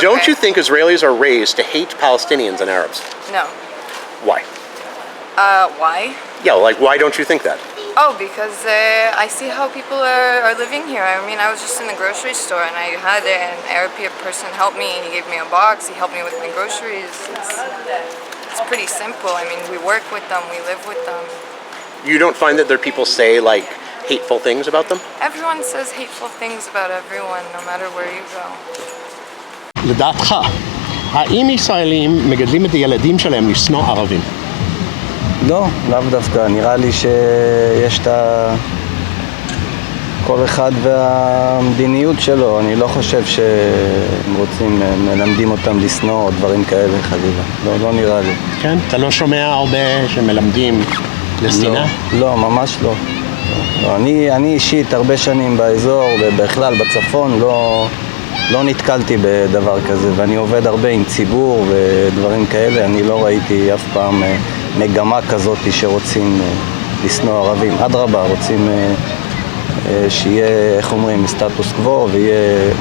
Don't you think Israelis are raised to hate Palestinians and Arabs? No. Why? Why? Yeah, like why don't you think that? Oh, because I see how people are living here. I mean, I was just in the grocery store and I had an Arab person help me. He gave me a box. He helped me with my groceries. It's pretty simple. I mean, we work with them. We live with them. You don't find that there are people say like hateful things about them? Everyone says hateful things about everyone, no matter where you go. לדעתך, האם ישראלים מגדלים את הילדים שלהם לשנוא ערבים? לא, לאו דווקא. נראה לי שיש את כל אחד והמדיניות שלו. אני לא חושב שהם רוצים, מלמדים אותם לשנוא או דברים כאלה חלילה. לא נראה לי. כן? אתה לא שומע הרבה שמלמדים לשנאה? לא, ממש לא. אני אישית הרבה שנים באזור ובכלל בצפון לא נתקלתי בדבר כזה, ואני עובד הרבה עם ציבור ודברים כאלה. אני לא ראיתי אף פעם מגמה כזאת שרוצים לשנוא ערבים. אדרבה, רוצים שיהיה, איך אומרים, סטטוס קוו ויהיה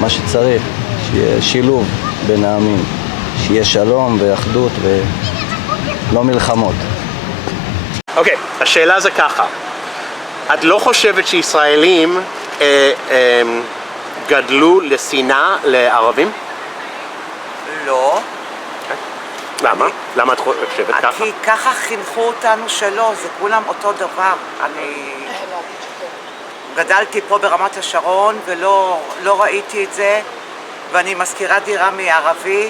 מה שצריך, שיהיה שילוב בין העמים, שיהיה שלום ואחדות ולא מלחמות. אוקיי, השאלה זה ככה. את לא חושבת שישראלים גדלו לשנאה לערבים? לא. למה? למה את חושבת ככה? כי ככה חינכו אותנו שלא, זה כולם אותו דבר. אני גדלתי פה ברמת השרון ולא ראיתי את זה, ואני מזכירה דירה מערבי.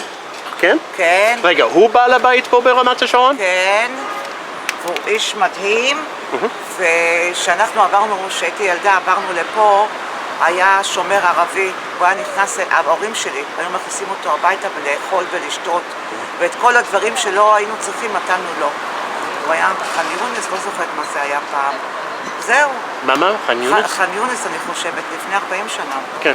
כן? כן. רגע, הוא בעל הבית פה ברמת השרון? כן. הוא איש מדהים, ושאנחנו שהייתי ילדה, עברנו לפה, היה שומר ערבי, הוא היה נכנס, ההורים שלי, היו מכניסים אותו הביתה ולאכול ולשתות, ואת כל הדברים שלא היינו צריכים נתנו לו. הוא היה ח'אן יונס, לא זוכרת מה זה היה פעם. זהו. מה? ח'אן יונס? ח'אן יונס, אני חושבת, לפני 40 שנה. כן,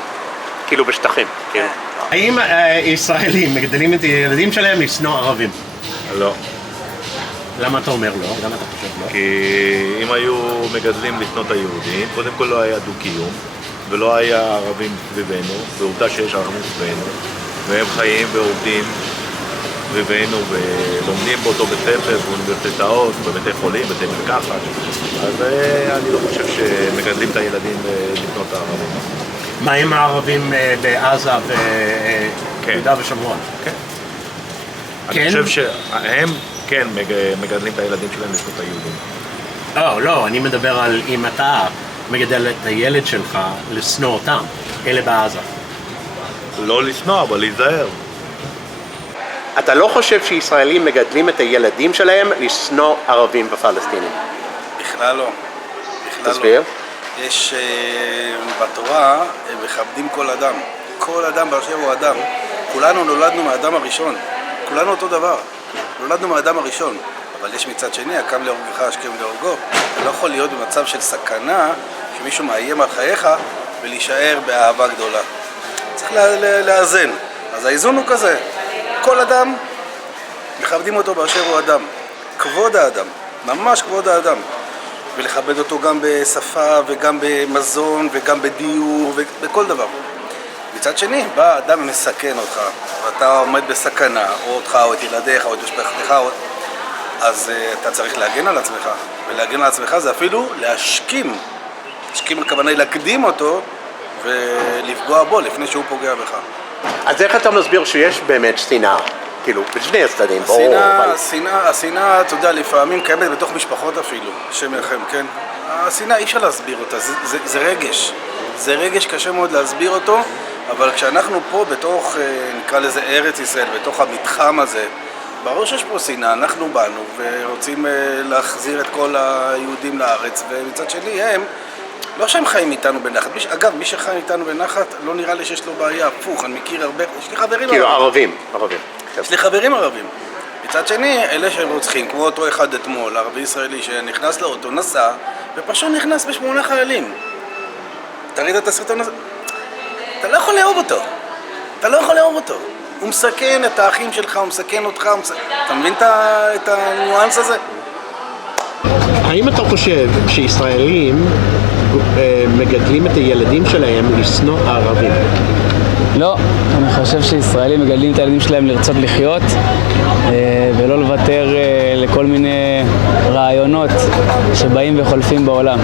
כאילו בשטחים. כן. האם ישראלים מגדלים את הילדים שלהם לשנוא ערבים? לא. למה אתה אומר לא? למה אתה חושב לא? כי אם היו מגדלים לשנוא את היהודים, קודם כל לא היה דו-קיום, ולא היה ערבים סביבנו, ועובדה שיש ערבים סביבנו, והם חיים ועובדים סביבנו ולומדים באותו בית ספר, באוניברסיטאות, בבתי חולים, בתי מרקחת, אז אני לא חושב שמגדלים את הילדים לשנוא את הערבים. מה עם הערבים בעזה ויהודה ושומרון? כן. אני חושב שהם כן מגדלים את הילדים שלהם לשנוא את היהודים. לא, אני מדבר על אם אתה מגדל את הילד שלך לשנוא אותם, אלה בעזה. לא לשנוא, אבל להיזהר. אתה לא חושב שישראלים מגדלים את הילדים שלהם לשנוא ערבים ופלסטינים? בכלל לא. תסביר. יש בתורה, הם מכבדים כל אדם. כל אדם באשר הוא אדם. כולנו נולדנו מהאדם הראשון. כולנו אותו דבר. נולדנו מהאדם הראשון. אבל יש מצד שני, הקם להורגך השכם להורגו. אתה לא יכול להיות במצב של סכנה, שמישהו מאיים על חייך ולהישאר באהבה גדולה. צריך לאזן. אז האיזון הוא כזה. כל אדם, מכבדים אותו באשר הוא אדם. כבוד האדם. ממש כבוד האדם. ולכבד אותו גם בשפה וגם במזון וגם בדיור ובכל דבר. מצד שני, בא אדם ומסכן אותך, ואתה עומד בסכנה, או אותך, או את ילדיך, או את משפחתך, אז אתה צריך להגן על עצמך. ולהגן על עצמך זה אפילו להשכים. להשכים הכוונה היא להקדים אותו ולפגוע בו לפני שהוא פוגע בך. אז איך אתה מסביר שיש באמת שנאה? כאילו, בשני הצדדים. השנאה, אתה יודע, לפעמים קיימת בתוך משפחות אפילו, שם ירחם, כן? השנאה אי אפשר להסביר אותה, זה רגש. זה רגש קשה מאוד להסביר אותו, אבל כשאנחנו פה בתוך, נקרא לזה ארץ ישראל, בתוך המתחם הזה, ברור שיש פה שנאה, אנחנו באנו ורוצים להחזיר את כל היהודים לארץ, ומצד שני הם, לא שהם חיים איתנו בנחת. אגב, מי שחיים איתנו בנחת, לא נראה לי שיש לו בעיה, הפוך, אני מכיר הרבה, יש לי חברים כאילו ערבים. יש לי חברים ערבים. מצד שני, אלה שהם רוצחים, כמו אותו אחד אתמול, ערבי ישראלי שנכנס לאוטו, נסע, ופשוט נכנס ב8 חיילים. תראית את הסרטון הזה? אתה לא יכול לאהוב אותו. אתה לא יכול לאהוב אותו. הוא מסכן את האחים שלך, הוא מסכן אותך, אתה מבין את הניואנס הזה? האם אתה חושב שישראלים מגדלים את הילדים שלהם לשנוא ערבים? לא, אני חושב שישראלים מגדלים את הילדים שלהם לרצות לחיות ולא לוותר לכל מיני רעיונות שבאים וחולפים בעולם.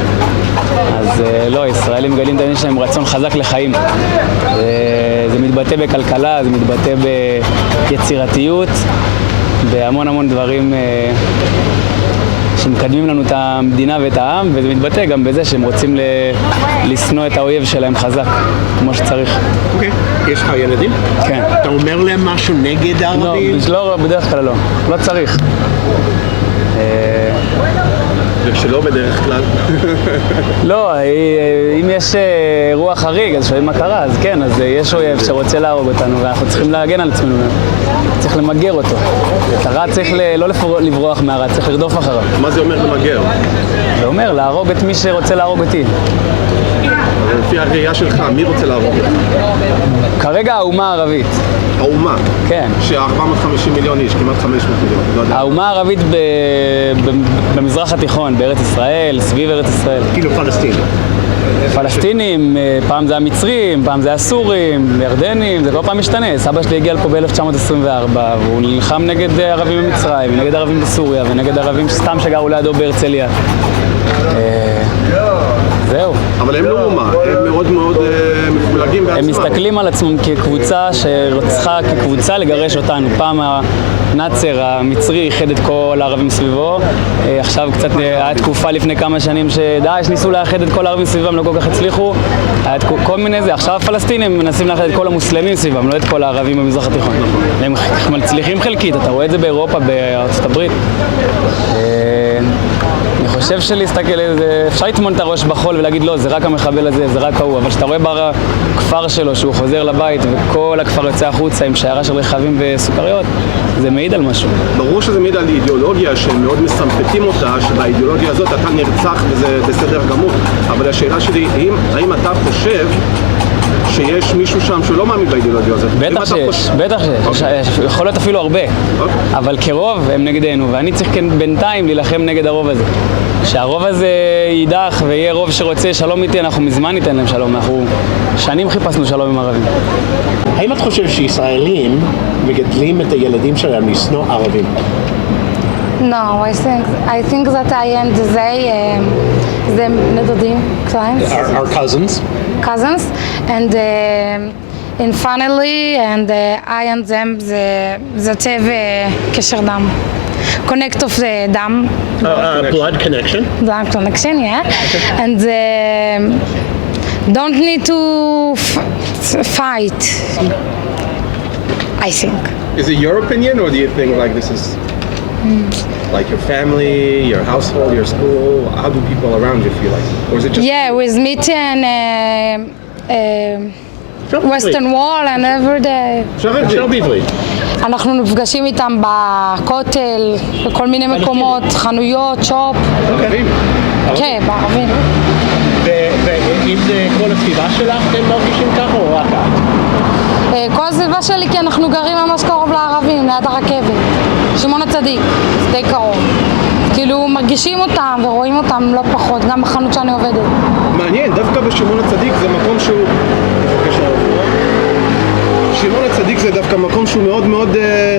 אז לא, ישראלים מגדלים את הילדים שלהם רצון חזק לחיים. זה מתבטא בכלכלה, זה מתבטא ביצירתיות, בהמון המון דברים שמקדמים לנו את המדינה ואת העם, וזה מתבטא גם בזה שהם רוצים לשנוא את האויב שלהם חזק, כמו שצריך. אוקיי. יש לך ילדים? כן. אתה אומר להם משהו נגד הערבים? לא, בדרך כלל לא. לא צריך. ושלא בדרך כלל? לא, אם יש אירוע חריג, אז שואלים מה קרה, אז כן, אז יש אויב שרוצה להרוג אותנו, ואנחנו צריכים להגן על עצמנו, צריך למגר אותו. את הרע צריך לא לברוח מהרע, צריך לרדוף אחריו. מה זה אומר למגר? זה אומר להרוג את מי שרוצה להרוג אותי. לפי הראייה שלך, מי רוצה להרוג אותך? כרגע האומה הערבית. האומה? כן. ש-450 מיליון איש, כמעט 500 מיליון, לא יודע. האומה הערבית במזרח התיכון, בארץ ישראל, סביב ארץ ישראל. כאילו פלסטינים. פלסטינים, פעם זה המצרים, פעם זה הסורים, ירדנים, זה כל פעם משתנה. סבא שלי הגיע לפה ב-1924, והוא נלחם נגד ערבים במצרים, נגד ערבים בסוריה, ונגד ערבים סתם שגרו לידו בהרצליה. זהו. אבל הם לא אומה, הם מאוד מאוד מפולגים בעצמם. הם מסתכלים על עצמם כקבוצה שרצחה כקבוצה לגרש אותנו. פעם הנאצר המצרי איחד את כל הערבים סביבו, עכשיו קצת היה תקופה לפני כמה שנים שדאעש ניסו לאחד את כל הערבים סביבם, לא כל כך הצליחו, היה כל מיני זה. עכשיו הפלסטינים מנסים לאחד את כל המוסלמים סביבם, לא את כל הערבים במזרח התיכון. הם מצליחים חלקית, אתה רואה את זה באירופה, בארצות הברית. אני חושב שלהסתכל, אפשר לטמון את הראש בחול ולהגיד לא, זה רק המחבל הזה, זה רק ההוא, אבל כשאתה רואה בכפר שלו שהוא חוזר לבית וכל הכפר יוצא החוצה עם שיירה של רכבים וסוכריות, זה מעיד על משהו. ברור שזה מעיד על אידיאולוגיה שהם מאוד מסמפטים אותה, שבאידיאולוגיה הזאת אתה נרצח וזה בסדר גמור, אבל השאלה שלי, האם אתה חושב שיש מישהו שם שהוא לא מאמין באידיאולוגיה הזאת? בטח שיש, בטח שיש, יכול להיות אפילו הרבה, אבל כרוב הם נגדנו, ואני צריך בינתיים להילחם נגד הרוב הזה. שהרוב הזה יידח ויהיה רוב שרוצה שלום איתי, אנחנו מזמן ניתן להם שלום, אנחנו שנים חיפשנו שלום עם ערבים. האם את חושב שישראלים מגדלים את הילדים שלהם לשנוא ערבים? No, I think that I and they נדודים, clients. Our cousins? Cousins, and in family, and I and them זה קשר דם. Connect of the דם. Blood connection? Blood connection, yeah. And don't need to fight, I think. Is it your opinion, or do you think like this is like your family, your household, your school? How do people around you feel like? Or is it just... Yeah, with meeting Western Wall and every day. אפשר בעברית. אנחנו נפגשים איתם בכותל, בכל מיני מקומות, חנויות, שופ. ערבים? כן, בערבים. ואם זה כל הסביבה שלך, אתם מרגישים ככה או רק את? כל הסביבה שלי, כי אנחנו גרים ממש קרוב לערבים, ליד הרכבת. שמעון הצדיק, זה די קרוב. כאילו מרגישים אותם ורואים אותם לא פחות, גם בחנות שאני עובדת. מעניין, דווקא בשמעון הצדיק זה מקום שהוא... שמעון הצדיק זה דווקא מקום שהוא מאוד מאוד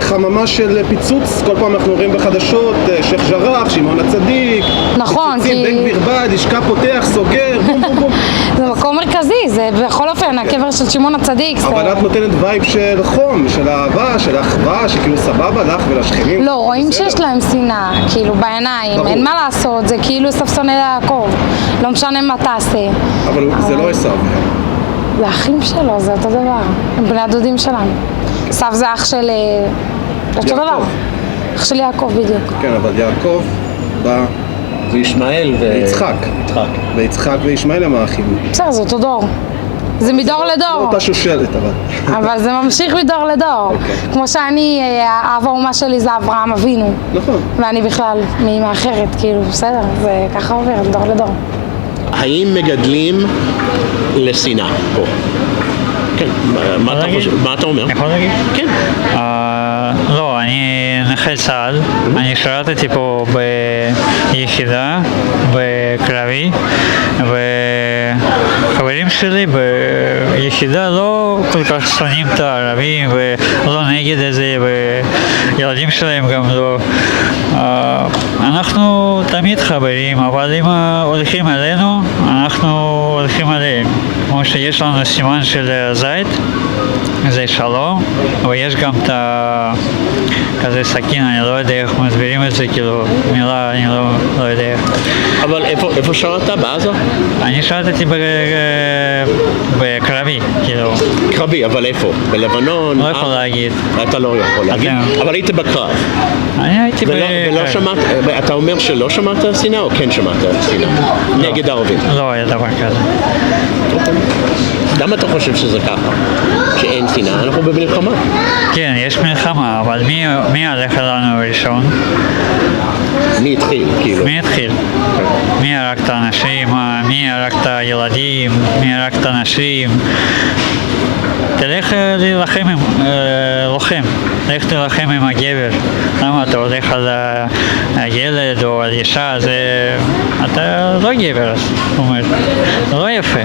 חממה של פיצוץ. כל פעם אנחנו רואים בחדשות, שייח' ג'ראח, שמעון הצדיק. נכון, פיצוצים, בן גביר בא, לשכה פותח, סוגר, בום בום בום. זה מקום מרכזי, זה בכל אופן הקבר של שמעון הצדיק. אבל את נותנת וייב של חום, של אהבה, של אחווה, שכאילו סבבה לך ולשכנים. לא, רואים שיש להם שנאה, כאילו בעיניים, אין מה לעשות, זה כאילו ספסוני יעקב, לא משנה מה תעשה. אבל זה לא עשיו. זה אחים שלו, זה אותו דבר, הם בני הדודים שלנו. עשיו זה אח של... אותו דבר, אח של יעקב בדיוק. כן, אבל יעקב בא... זה ישמעאל ויצחק. ויצחק וישמעאל הם האחים. בסדר, זה אותו דור. זה מדור לדור. לא אותה שושלת, אבל... אבל זה ממשיך מדור לדור. כמו שאני, האב האומה שלי זה אברהם אבינו. נכון. ואני בכלל מאמא אחרת, כאילו, בסדר, זה ככה עובר, מדור לדור. האם מגדלים לשנאה פה? כן, מה אתה אומר? יכול להגיד? כן. לא, אני נכה צה"ל, אני שירתתי פה ביחידה, בקרבי, החברים שלי ביחידה לא כל כך שונאים את הערבים ולא נגד זה, וילדים שלהם גם לא. אנחנו תמיד חברים, אבל אם הולכים עלינו, אנחנו הולכים עליהם. כמו שיש לנו סימן של זית, זה שלום, ויש גם את כזה סכין, אני לא יודע איך מסבירים את זה, כאילו, מילה, אני לא יודע. אבל איפה שרת? בעזה? אני שרתתי בקרבי, כאילו. קרבי, אבל איפה? בלבנון? לא יכול להגיד. אתה לא יכול להגיד, אבל היית בקרב. אני הייתי ולא שמעת, אתה אומר שלא שמעת שנאה או כן שמעת שנאה? נגד הערבים? לא היה דבר כזה. למה אתה חושב שזה ככה? שאין שנאה? אנחנו במלחמה. כן, יש מלחמה, אבל מי הלך לנו ראשון? מי התחיל, כאילו? מי התחיל? מי הרג את האנשים? מי הרג את הילדים? מי הרג את הנשים? תלך להילחם עם לוחם, לך תילחם עם הגבר. למה אתה הולך על הילד או על אישה? אתה לא גבר, זאת אומרת, זה לא יפה.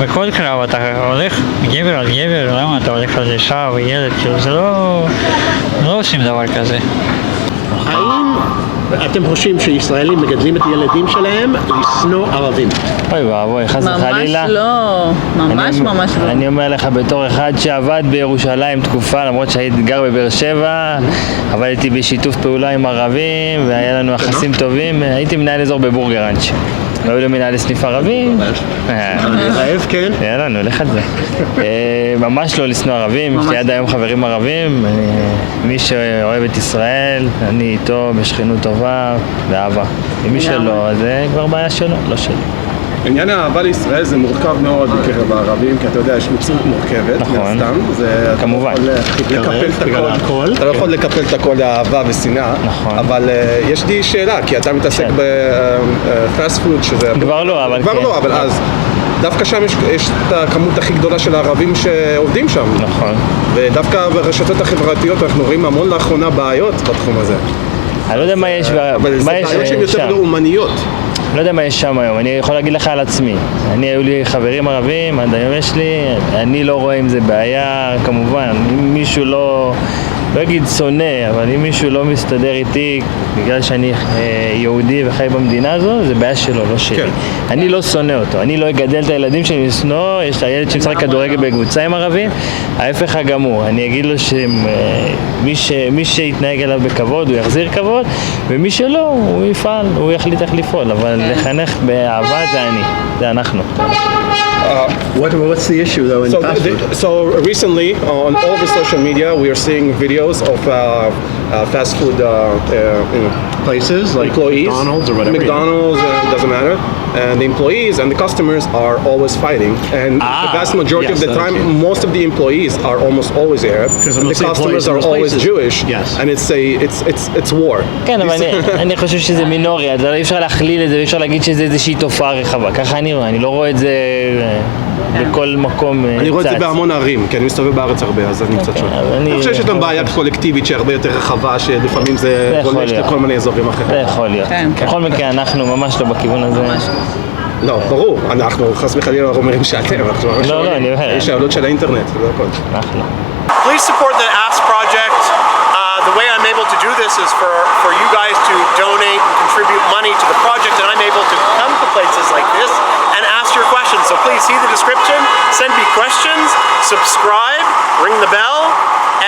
בכל קרב אתה הולך גבר על גבר, למה אתה הולך על אישה וילד? כאילו זה לא עושים דבר כזה. האם אתם חושבים שישראלים מגדלים את הילדים שלהם לשנוא ערבים? אוי ואבוי, חס וחלילה. ממש לא. אני אומר לך, בתור אחד שעבד בירושלים תקופה, למרות שהייתי גר בבאר שבע, עבדתי בשיתוף פעולה עם ערבים, והיה לנו יחסים טובים, הייתי מנהל אזור בבורגראנץ'. לא היו לו מנהלי סניף ערבים. רעב, כן? יאללה, נולך על זה. ממש לא לשנוא ערבים, יש לי עד היום חברים ערבים, מי שאוהב את ישראל, אני איתו בשכנות טובה, באהבה. מי שלא, אז זה כבר בעיה שלו, לא שלי. עניין האהבה לישראל זה מורכב מאוד בקרב הערבים, כי אתה יודע, יש מציאות מורכבת, נכון, כמובן. אתה לא יכול לקפל את הכל לאהבה ושנאה, נכון. אבל יש לי שאלה, כי אתה מתעסק בפאסט פוד, שזה... כבר לא, אבל כן. כבר לא, אבל אז... דווקא שם יש את הכמות הכי גדולה של הערבים שעובדים שם. נכון. ודווקא ברשתות החברתיות אנחנו רואים המון לאחרונה בעיות בתחום הזה. אני לא יודע מה יש אבל זה בעיות שהן יותר לאומניות. לא יודע מה יש שם היום, אני יכול להגיד לך על עצמי. היו לי חברים ערבים, עד היום יש לי, אני לא רואה עם זה בעיה, כמובן. אם מישהו לא אגיד שונא, אבל אם מישהו לא מסתדר איתי בגלל שאני יהודי וחי במדינה הזו, זה בעיה שלו, לא שלי. אני לא שונא אותו, אני לא אגדל את הילדים שלי לשנוא, יש את הילד שמשחק כדורגל בקבוצה עם ערבים, ההפך הגמור, אני אגיד לו שמי שיתנהג אליו בכבוד, הוא יחזיר כבוד, ומי שלא, הוא יפעל, הוא יחליט איך לפעול, אבל לחנך באהבה זה אני, זה אנחנו. What's the issue though in fast food? So recently on all the social media we are seeing videos of fast food places like employees, McDonald's or whatever. McDonald's, doesn't matter. And the employees and the customers are always fighting. And the vast majority of the time, most of the employees are almost always Arab. And the customers are always Jewish. Yes. And it's war. כן, אבל אני חושב שזה מינורי, אז אי אפשר להכליל את זה, אי אפשר להגיד שזה איזושהי תופעה רחבה. ככה אני רואה, אני לא רואה את זה בכל מקום. אני רואה את זה בהמון ערים, כי אני מסתובב בארץ הרבה, אז אני קצת שונה. אני חושב שיש גם בעיה קולקטיבית שהרבה יותר רחבה, שלפעמים זה גולש לכל מיני אזורים אחרים. זה יכול להיות. בכל מקרה, אנחנו ממש לא בכיוון הזה. לא, ברור, אנחנו חס וחלילה אומרים שאתם, לא, אני אומר. יש העלות של האינטרנט, זה הכל. אנחנו. Please support the Ask Project. The way I'm able to do this is for you guys to donate and contribute money to the project, and I'm able to come to places like this and ask your questions. So please see the description, send me questions, subscribe, ring the bell,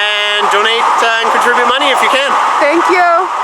and donate and contribute money if you can. Thank you.